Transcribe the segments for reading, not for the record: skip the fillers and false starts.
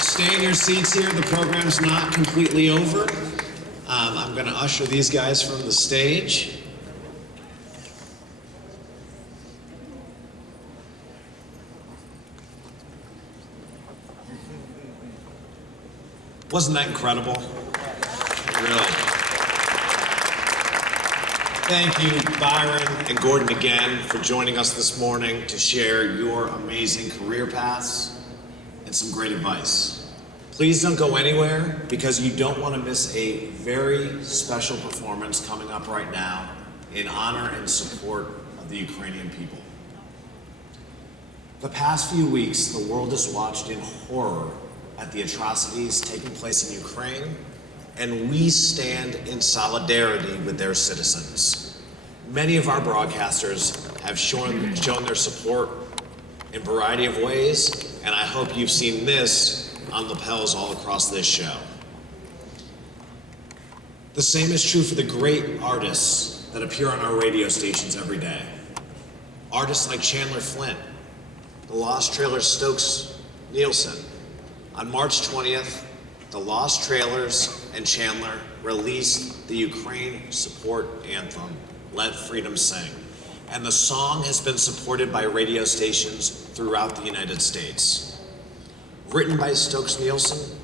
Stay in your seats here. The program's not completely over. I'm going to usher these guys from the stage. Wasn't that incredible? Really. Thank you, Byron and Gordon, again for joining us this morning to share your amazing career paths and some great advice. Please don't go anywhere because you don't want to miss a very special performance coming up right now in honor and support of the Ukrainian people. The past few weeks, the world has watched in horror at the atrocities taking place in Ukraine, and we stand in solidarity with their citizens. Many of our broadcasters have shown their support in a variety of ways, and I hope you've seen this on lapels all across this show. The same is true for the great artists that appear on our radio stations every day. Artists like Chandler Flint, the Lost Trailers Stokes Nielsen. On March 20th, the Lost Trailers and Chandler released the Ukraine support anthem, Let Freedom Sing. And the song has been supported by radio stations throughout the United States. Written by Stokes Nielsen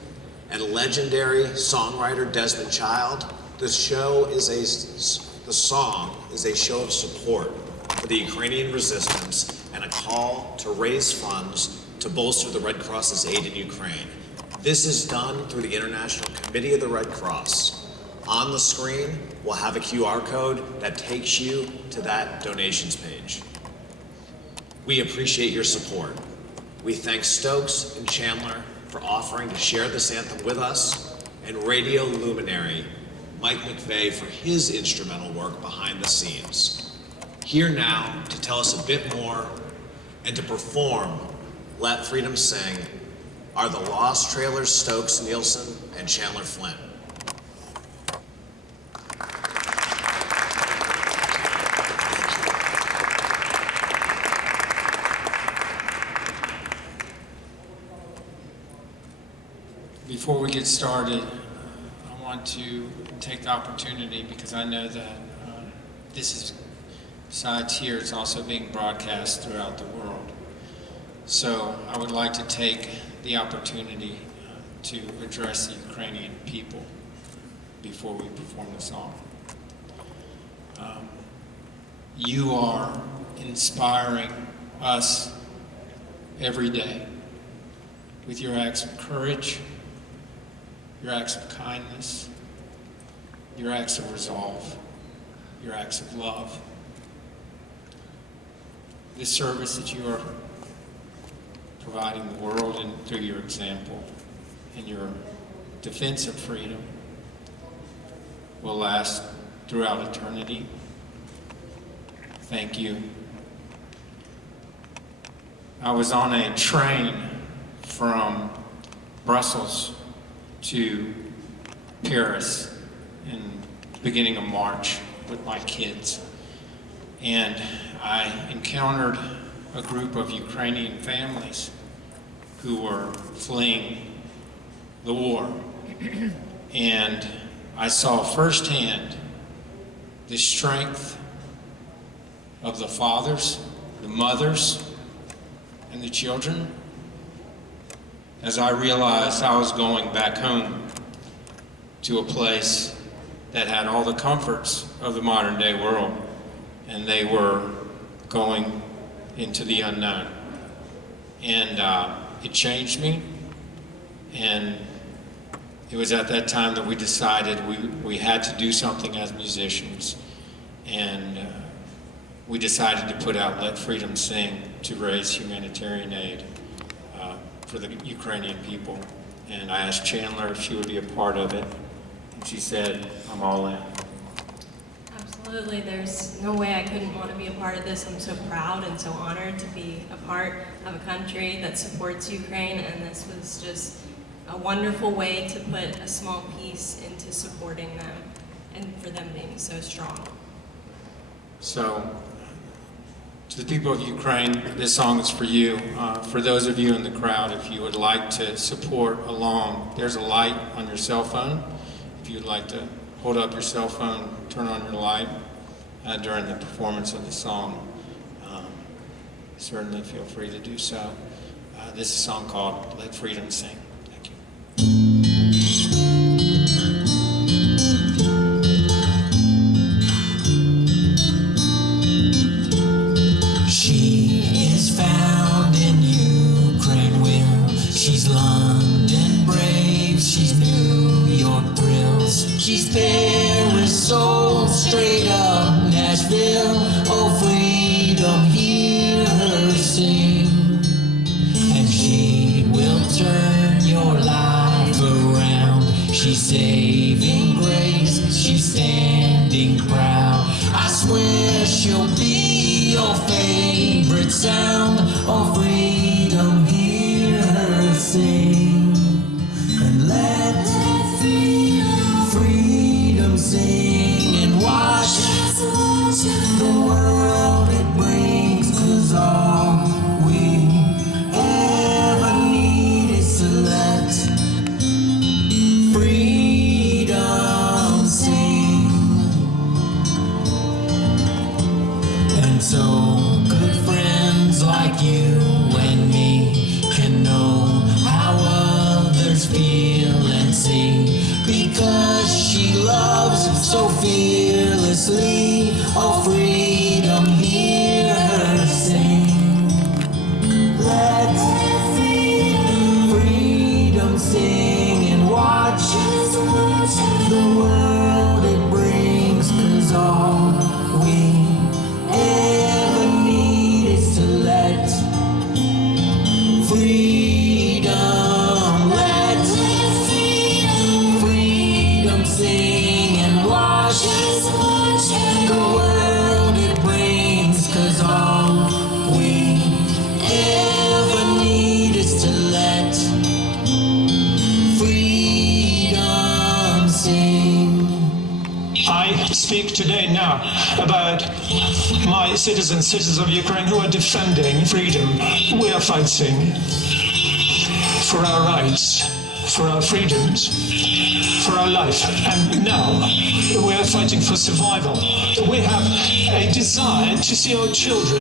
and legendary songwriter Desmond Child, the song is a show of support for the Ukrainian resistance and a call to raise funds to bolster the Red Cross's aid in Ukraine. This is done through the International Committee of the Red Cross. On the screen, we'll have a QR code that takes you to that donations page. We appreciate your support. We thank Stokes and Chandler for offering to share this anthem with us, and radio luminary Mike McVeigh for his instrumental work behind the scenes. Here now to tell us a bit more and to perform Let Freedom Sing are the Lost Trailers Stokes Nielsen and Chandler Flint. Before we get started, I want to take the opportunity because I know that this is, besides here, it's also being broadcast throughout the world. So I would like to take the opportunity to address the Ukrainian people before we perform the song. You are inspiring us every day with your acts of courage, your acts of kindness, your acts of resolve, your acts of love. This service that you are providing the world and through your example and your defense of freedom will last throughout eternity. Thank you. I was on a train from Brussels to Paris in the beginning of March with my kids, and I encountered a group of Ukrainian families who were fleeing the war. And I saw firsthand the strength of the fathers, the mothers, and the children as I realized I was going back home to a place that had all the comforts of the modern day world, and they were going into the unknown. And it changed me, and it was at that time that we decided we had to do something as musicians, and we decided to put out Let Freedom Sing to raise humanitarian aid for the Ukrainian people. And I asked Chandler if she would be a part of it, and she said, I'm all in. Absolutely, there's no way I couldn't want to be a part of this. I'm so proud and so honored to be a part of a country that supports Ukraine, and this was just a wonderful way to put a small piece into supporting them and for them being so strong. So, To the people of Ukraine, this song is for you. For those of you in the crowd, if you would like to support along, there's a light on your cell phone. If you'd like to hold up your cell phone, turn on your light during the performance of the song, certainly feel free to do so. This is a song called Let Freedom Sing. Thank you. She's London brave, she's New York thrills, she's Paris soul, straight up Nashville. Oh freedom, hear her sing, and she will turn your life around. She's saving grace, she's standing proud. I swear she'll be your favorite sound. Oh freedom, hear her sing, and let freedom sing, and watch the world it brings, 'cause all we ever need is to let freedom sing. And so good friends like you and me can know how others feel and see, because she loves so fearlessly. Oh freedom, hear her sing. Let freedom sing, and watch the world it brings, 'cause all we ever need is to let freedom, let freedom sing, and watch the world it brings, 'cause all we ever need is to let freedom sing. I speak today now about my citizens of Ukraine who are defending freedom. We are fighting for our rights, for our freedoms, for our life, and now we are fighting for survival. We have a desire to see our children